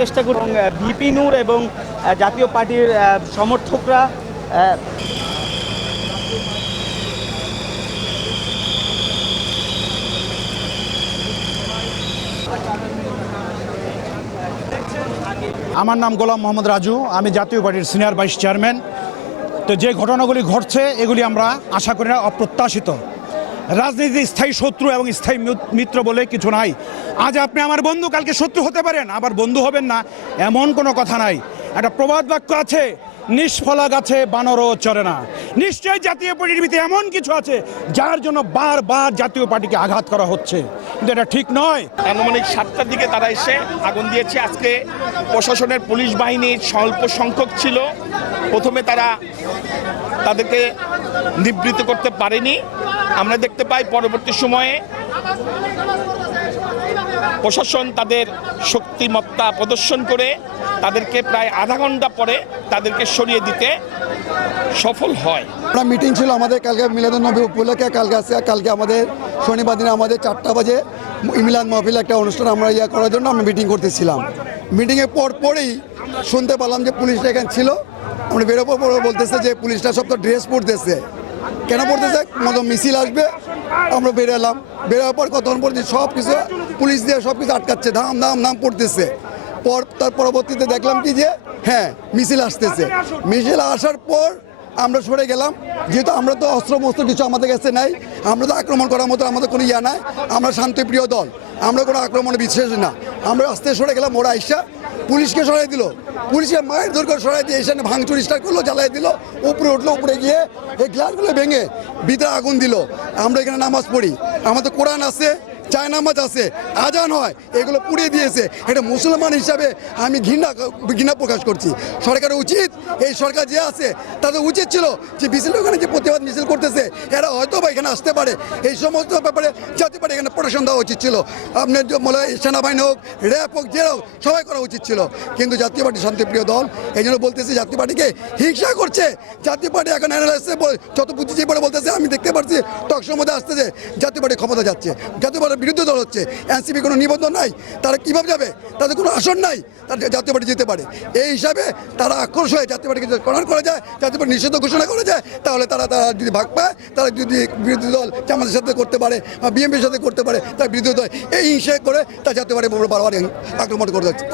চেষ্টা করব। ভিপি নূর এবং জাতীয় পার্টির সমর্থকরা আমার নাম গোলাম মোহাম্মদ রাজু, আমি জাতীয় পার্টির সিনিয়র ভাইস চেয়ারম্যান। তো যে ঘটনাগুলি ঘটছে এগুলি আমরা আশা করি না অপ্রত্যাশিত। রাজনীতির স্থায়ী শত্রু এবং স্থায়ী মিত্র বলে কিছু নাই। আজ আপনি আমার বন্ধু, কালকে শত্রু হতে পারেন, আবার বন্ধু হবেন না, এমন কোনো কথা নাই। একটা প্রবাদ বাক্য আছে, নিষ্ফলা গাছে বানরও চড়ে না। নিশ্চয়ই জাতীয় পার্টির ভিতরে এমন কিছু আছে যার জন্য বারবার জাতীয় পার্টিকে আঘাত করা হচ্ছে, কিন্তু এটা ঠিক নয়। আনুমানিক 7টার দিকে তারা এসে আগুন দিয়েছে। আজকে প্রশাসনের পুলিশ বাহিনীর স্বল্প সংখ্যক ছিল। প্রথমে তাদেরকে নিবৃত্ত করতে পারেনি। আমরা দেখতে পাই পরবর্তী সময়ে প্রশাসন তাদের শক্তিমত্তা প্রদর্শন করে তাদেরকে প্রায় আধা ঘন্টা পরে তাদেরকে সরিয়ে দিতে সফল হয়। আমরা মিটিং ছিল আমাদের কালকে মিলাদুন্নবী উপলক্ষে। কালকে আমাদের শনিবার দিনে আমাদের 4টা বাজে মিলাদ মাহফিল একটা অনুষ্ঠান আমরা করার জন্য আমরা মিটিং করতেছিলাম। মিটিংয়ের পরেই শুনতে পেলাম যে পুলিশটা এখানে ছিল। আমরা বেরোবার পরে বলতেছে যে পুলিশটা সব তো ড্রেস পরতেছে। কেন পড়তেছে? মতো মিছিল আসবে, আমরা বেরোলাম। বেরোবার পর কতক্ষণ পর সব কিছু পুলিশ দিয়ে সব কিছু আটকাচ্ছে, ধাম পড়তেছে। তার পরবর্তীতে দেখলাম কি যে হ্যাঁ মিছিল আসতেছে। মিছিল আসার পর আমরা সরে গেলাম, যেহেতু আমরা তো অস্ত্র কিছু আমাদের কাছে নাই, আমরা তো আক্রমণ করার মতো আমাদের কোনো ইয়া নাই। আমরা শান্তিপ্রিয় দল, আমরা কোনো আক্রমণে বিশ্বাস না। আমরা আস্তে সরে গেলাম। ওরা আইসা পুলিশকে সরাই দিল, পুলিশকে মায়ের দূর করে সরাই দিয়ে এখানে ভাঙচুর স্টার্ট করলো, জ্বালাই দিল। উপরে উঠলো, উপরে গিয়ে এই গ্লাসগুলো ভেঙে ভিতরে আগুন দিল। আমরা এখানে নামাজ পড়ি, আমাদের কোরআন আছে, চায় নামাজ আছে, আজান হয়, এগুলো পুড়িয়ে দিয়েছে। এটা মুসলমান হিসাবে আমি ঘৃণা প্রকাশ করছি। সরকারের উচিত, এই সরকার যে আছে তাদের উচিত ছিল যে মিছিল, ওখানে যে প্রতিবাদ মিছিল করতেছে এরা হয়তো বা এখানে আসতে পারে, এই সমস্ত ব্যাপারে জাতীয় পার্টি এখানে প্রোটেকশন দেওয়া উচিত ছিল। আপনার সেনাবাহিনী হোক, র্যাব হোক, যে হোক, সবাই করা উচিত ছিল। কিন্তু জাতীয় পার্টি শান্তিপ্রিয় দল, এই জন্য বলতেছি জাতীয় পার্টিকে হিংসা করছে। জাতীয় পার্টি এখন অ্যানালাইসিসে যত বুঝছি পরে বলতেছে, আমি দেখতে পাচ্ছি টকশোর মধ্যে আসতেছে জাতীয় পার্টি ক্ষমতা যাচ্ছে, জাতীয় পার্টি বিরুদ্ধে দল হচ্ছে। এনসিপি কোনো নিবন্ধন নাই, তারা কীভাবে যাবে? তাদের কোনো আসন নাই, তারা জাতীয় পার্টি যেতে পারে। এই হিসাবে তারা আক্রোশ হয়ে জাতীয় পার্টিকে কর্নার করা যায়, জাতীয় পার্টি নিষিদ্ধ ঘোষণা করা যায়, তাহলে তারা যদি ভাগ পায়, তারা যদি বিরোধী দল জামাতের সাথে করতে পারে বা বিএনপির সাথে করতে পারে, তার বিরোধী দল এই হিংসা করে তার জাতীয় পার্টি বারবার আক্রমণ করতেছে।